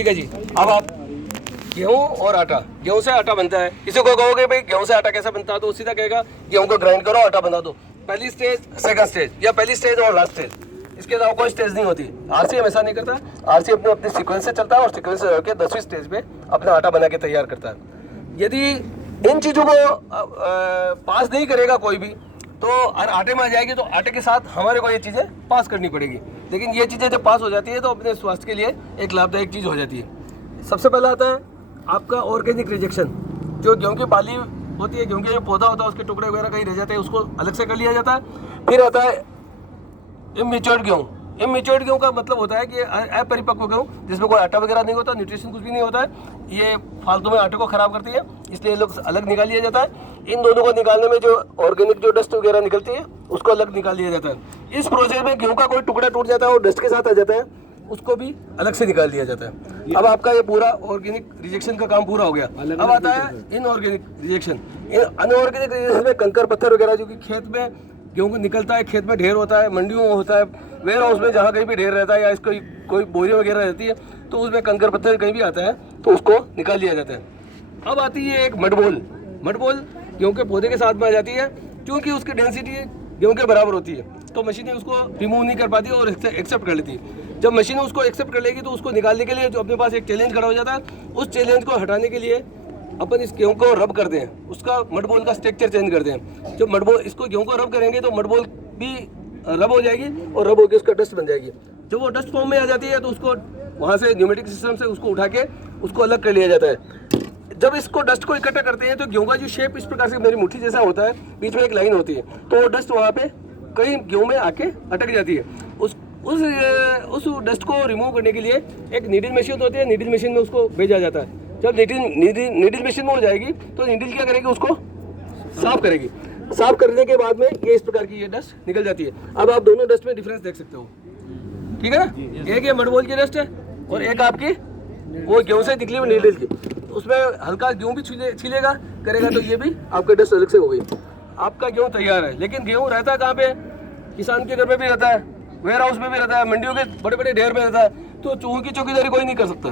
ठीक है जी। अब आप गेहूं और आटा, गेहूं से आटा बनता है। किसी को कहोगे भाई गेहूं से आटा कैसा बनता है, तो वो सीधा कहेगा गेहूं को ग्राइंड करो आटा बना दो। पहली स्टेज, सेकंड स्टेज, या पहली स्टेज और लास्ट स्टेज, इसके अलावा कोई स्टेज नहीं होती। आरसीएम ऐसा नहीं करता। आरसीएम अपने अपने सीक्वेंस से चलता है और सीक्वेंस से होकर 10वीं स्टेज पे अपना आटा बना के तैयार करता है। यदि इन चीज़ों को पास नहीं करेगा कोई भी, तो आटे में आ जाएगी, तो आटे के साथ हमारे को ये चीज़ें पास करनी पड़ेगी। लेकिन ये चीज़ें जब पास हो जाती है तो अपने स्वास्थ्य के लिए एक लाभदायक चीज़ हो जाती है। सबसे पहला आता है आपका ऑर्गेनिक रिजेक्शन। जो गेहूं की बाली होती है, गेहूं का जो पौधा होता है, उसके टुकड़े वगैरह कहीं रह जाते हैं, उसको अलग से कर लिया जाता है। फिर आता है इमेच्योर्ड गेहूं। इमेच्योर्ड गेहूं का मतलब होता है कि अपरिपक्व गेहूं, जिसमें कोई आटा वगैरह नहीं होता, न्यूट्रिशन कुछ भी नहीं होता है। ये फालतू में आटे को खराब करती है, इसलिए लोग अलग निकाल लिया जाता है। इन दोनों को निकालने में जो ऑर्गेनिक जो डस्ट वगैरह निकलती है, उसको अलग निकाल लिया जाता है। इस प्रोसेस में गेहूं का कोई टुकड़ा टूट जाता है और डस्ट के साथ आ जाता है, उसको भी अलग से निकाल दिया जाता है। अब आपका ये पूरा ऑर्गेनिक रिजेक्शन का काम पूरा हो गया। अब आता है इनऑर्गेनिक रिजेक्शन। अनऑर्गेनिक रिजेक्शन में कंकर पत्थर वगैरह जो कि खेत में गेहूं को निकलता है, खेत में ढेर होता है, मंडियों में होता है, वेयर हाउस में जहाँ कहीं भी ढेर रहता है, या इसको कोई बोरी वगैरह रहती है, तो उसमें कंकर पत्थर कहीं भी आता है तो उसको निकाल लिया जाता है। अब आती है एक मडबोल। मडबोल गेहूं के पौधे के साथ में आ जाती है। क्योंकि उसकी डेंसिटी गेहूं के बराबर होती है, तो मशीनें उसको रिमूव नहीं कर पाती और एक्सेप्ट कर लेती है। जब मशीनें उसको एक्सेप्ट कर लेगी, तो उसको निकालने के लिए जो अपने पास एक चैलेंज खड़ा हो जाता है, उस चैलेंज को हटाने के लिए अपन इस गेहूं को रब करते हैं, उसका मडबोल का स्ट्रक्चर चेंज करते हैं। जब मडबोल इसको गेहूं को रब करेंगे तो मडबोल भी रब हो जाएगी और रब होकर उसका डस्ट बन जाएगी। जब वो डस्ट फॉर्म में आ जाती है, तो उसको वहाँ से न्यूमेटिक सिस्टम से उसको उठा के उसको अलग कर लिया जाता है। जब इसको डस्ट को इकट्ठा करते हैं, तो गेहूं का जो शेप इस प्रकार से मेरी मुट्ठी जैसा होता है, बीच में एक लाइन होती है, तो वो डस्ट वहाँ पे कहीं गेहूं में आके अटक जाती है। उस डस्ट को रिमूव करने के लिए एक नीडल मशीन होती है, नीडल मशीन में उसको भेजा जाता है। जब नीडल मशीन में हो जाएगी, तो नीडल क्या करेगी, उसको साफ करेगी। साफ करने के बाद में ये इस प्रकार की ये डस्ट निकल जाती है। अब आप दोनों डस्ट में डिफरेंस देख सकते हो, ठीक है ना। एक ये मडबोल की डस्ट है और एक आपकी वो गेहूं से निकली हुई नीडल की। उसमें हल्का गेहूं भी छिलेगा करेगा, तो ये भी आपका डस्ट अलग से हो गई। आपका गेहूं तैयार है। लेकिन गेहूं रहता है कहाँ पे? किसान के घर में भी रहता है, वेयर हाउस में भी रहता है, मंडियों के बड़े बड़े ढेर में रहता है। तो चूहों की चौकीदारी कोई नहीं कर सकता।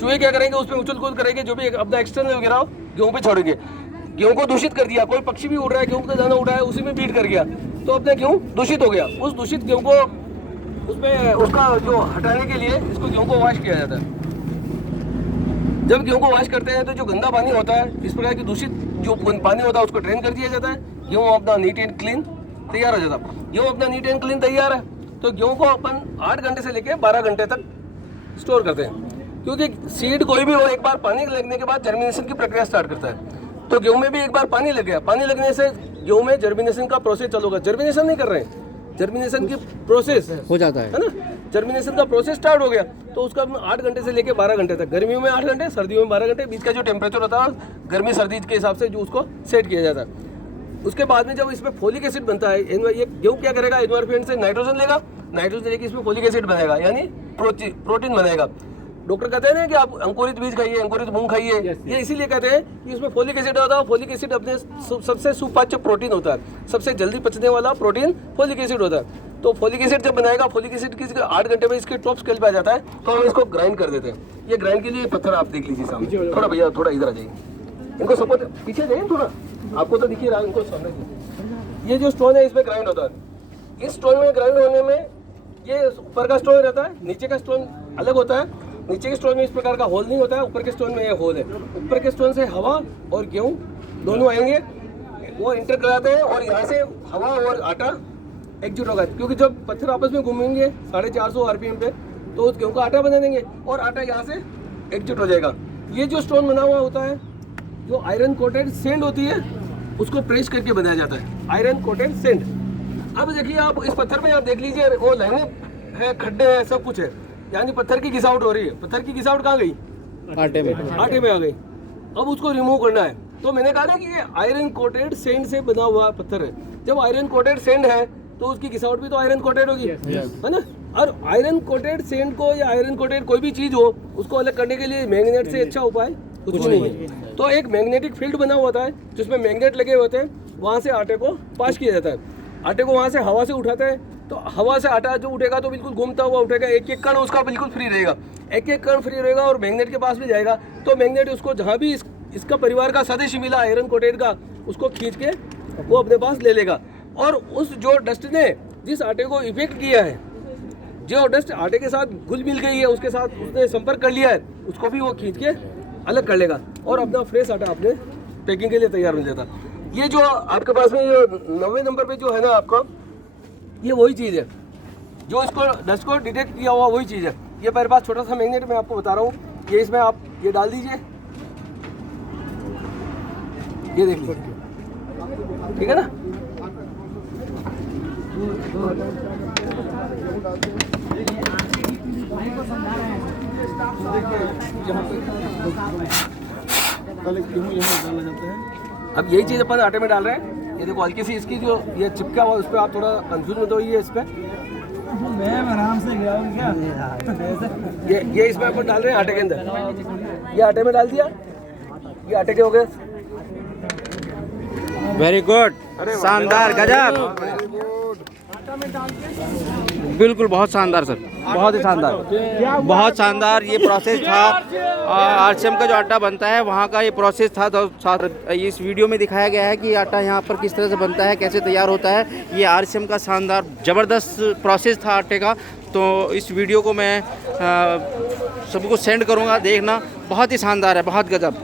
चूहे क्या करेंगे, उसमें उछल कूद करेंगे, जो भी अपना एक्सटर्नल गिरा हो गेहूं पे छोड़ेंगे। गेहूं को दूषित कर दिया, कोई पक्षी भी उड़ रहा है, गेहूं का दाना उड़ रहा है, उसी में बीट कर गया, तो अपना गेहूं दूषित हो गया। उस दूषित गेहूं को उसमें उसका जो हटाने के लिए इसको गेहूं को वॉश किया जाता है। जब गेहूं को वॉश करते हैं, तो जो गंदा पानी होता है, इस प्रकार की दूषित जो पानी होता है, उसको ड्रेन कर दिया जाता है। गेहूं अपना नीट एंड क्लीन तैयार हो जाता है। गेहूं अपना नीट एंड क्लीन तैयार है, तो गेहूं को अपन 8 घंटे से लेकर 12 घंटे तक स्टोर करते हैं। क्योंकि सीड कोई भी हो, एक बार पानी लगने के बाद जर्मिनेशन की प्रक्रिया स्टार्ट करता है। तो गेहूं में भी एक बार पानी लग गया, पानी लगने से गेहूं में जर्मिनेशन का प्रोसेस चालू होगा। जर्मिनेशन नहीं कर रहे हैं, जर्मिनेशन की प्रोसेस हो जाता है ना। जर्मिनेशन का प्रोसेस स्टार्ट हो गया, तो उसका 8 घंटे से लेकर 12 घंटे तक, गर्मियों में 8 घंटे, सर्दियों में 12 घंटे, बीच का जो टेम्परेचर होता है गर्मी सर्दी के हिसाब से जो उसको सेट किया जाता है। उसके बाद में जब इसमें फोलिक एसिड बनता है, ये गेहूं क्या करेगा, एनवायरमेंट से नाइट्रोजन लेगा, नाइट्रोजन लेके इसमें फोलिक एसिड बनेगा, यानी प्रोटीन बनेगा। डॉक्टर कहते हैं ना कि आप अंकुरित बीज खाइए, अंकुरित मूंग खाइए। ये इसीलिए कहते हैं कि इसमें फोलिक एसिड होता है। फोलिक एसिड अपने सबसे सुपाच्य प्रोटीन होता है, सबसे जल्दी पचने वाला प्रोटीन फोलिक एसिड होता है। तो फोलिक एसिड जब बनाएगा, फोलिक एसिड की 8 घंटे में इसके टॉप स्केल पे आ जाता है, तो हम इसको ग्राइंड कर देते हैं। ये ग्राइंड के लिए पत्थर आप देख लीजिए सामने, थोड़ा भैया थोड़ा इधर आ जाइए, इनको सपोर्ट पीछे जाइए थोड़ा, आपको तो दिखिए रहा, इनको सामने। ये जो स्टोन है इसमें ग्राइंड होता है। इस स्टोन में ग्राइंड होने में ये ऊपर का स्टोन रहता है, नीचे का स्टोन अलग होता है। नीचे के स्टोन में इस प्रकार का होल नहीं होता है, ऊपर के स्टोन में ये होल है। ऊपर के स्टोन से हवा और गेहूं दोनों आएंगे, वो इंटर कराते हैं, और यहाँ से हवा और आटा एकजुट होगा। क्योंकि जब पत्थर आपस में घूमेंगे 450 RPM पे, तो उस गेहूं का आटा बना देंगे और आटा यहाँ से एकजुट हो जाएगा। ये जो स्टोन बना हुआ होता है, जो आयरन कोटेड सेंड होती है, उसको प्रेस करके बनाया जाता है, आयरन कोटेड सेंड। अब देखिए आप इस पत्थर में आप देख लीजिए, वो लाइनें है, खड्डे हैं, सब कुछ है, यानी पत्थर की घिसावट हो रही है। पत्थर की घिसावट कहाँ गई? आटे में आ गई। अब उसको रिमूव करना है। तो मैंने कहा ना कि ये आयरन कोटेड सेंड से बना हुआ पत्थर है। जब आयरन कोटेड सेंड है, तो उसकी घिसावट भी तो आयरन कोटेड होगी, है ना। और आयरन कोटेड सेंड को या आयरन कोटेड कोई भी चीज हो, उसको अलग करने के लिए मैग्नेट से अच्छा उपाय कुछ नहीं है। तो एक मैग्नेटिक फील्ड बना होता है, जिसमें मैग्नेट लगे होते हैं, वहाँ से आटे को पास किया जाता है। आटे को वहाँ से हवा से उठाते हैं, तो हवा से आटा जो उठेगा तो बिल्कुल घूमता हुआ उठेगा, एक एक कण उसका बिल्कुल फ्री रहेगा, एक एक कण फ्री रहेगा और मैग्नेट के पास भी जाएगा। तो मैग्नेट उसको जहाँ भी इसका परिवार का सदस्य मिला आयरन कोटेड का, उसको खींच के वो अपने पास ले लेगा। और उस जो डस्ट ने जिस आटे को इफेक्ट किया है, जो डस्ट आटे के साथ घुल मिल गई है, उसके साथ उसने संपर्क कर लिया है, उसको भी वो खींच के अलग कर लेगा और अपना फ्रेश आटा अपने पैकिंग के लिए तैयार मिल जाता। ये जो आपके पास में ये 9वें नंबर पे जो है ना आपका, ये वही चीज़ है जो इसको डस्ट को डिटेक्ट किया हुआ वही चीज़ है। ये मेरे पास छोटा सा मैग्नेट मैं आपको बता रहा हूँ, ये इसमें आप ये डाल दीजिए, ये देख लीजिए, ठीक है ना। अब यही चीज़ अपन आटे में डाल रहे हैं। ये देखो हल्की सी इसकी जो ये चिपका हुआ उस पर आप थोड़ा कंफ्यूज मत होइए इस पर। मैं आराम से गया हूँ क्या? ये इसमें अपन डाल रहे हैं आटे के अंदर। ये आटे में डाल दिया, ये आटे के हो गए। वेरी गुड, शानदार, गजब, बिल्कुल बहुत शानदार सर, बहुत ही शानदार, बहुत शानदार ये प्रोसेस था। आरसीएम का जो आटा बनता है वहाँ का ये प्रोसेस था। तो इस वीडियो में दिखाया गया है कि आटा यहाँ पर किस तरह से बनता है, कैसे तैयार होता है। ये आरसीएम का शानदार ज़बरदस्त प्रोसेस था आटे का। तो इस वीडियो को मैं सबको सेंड करूँगा, देखना, बहुत ही शानदार है, बहुत गजब।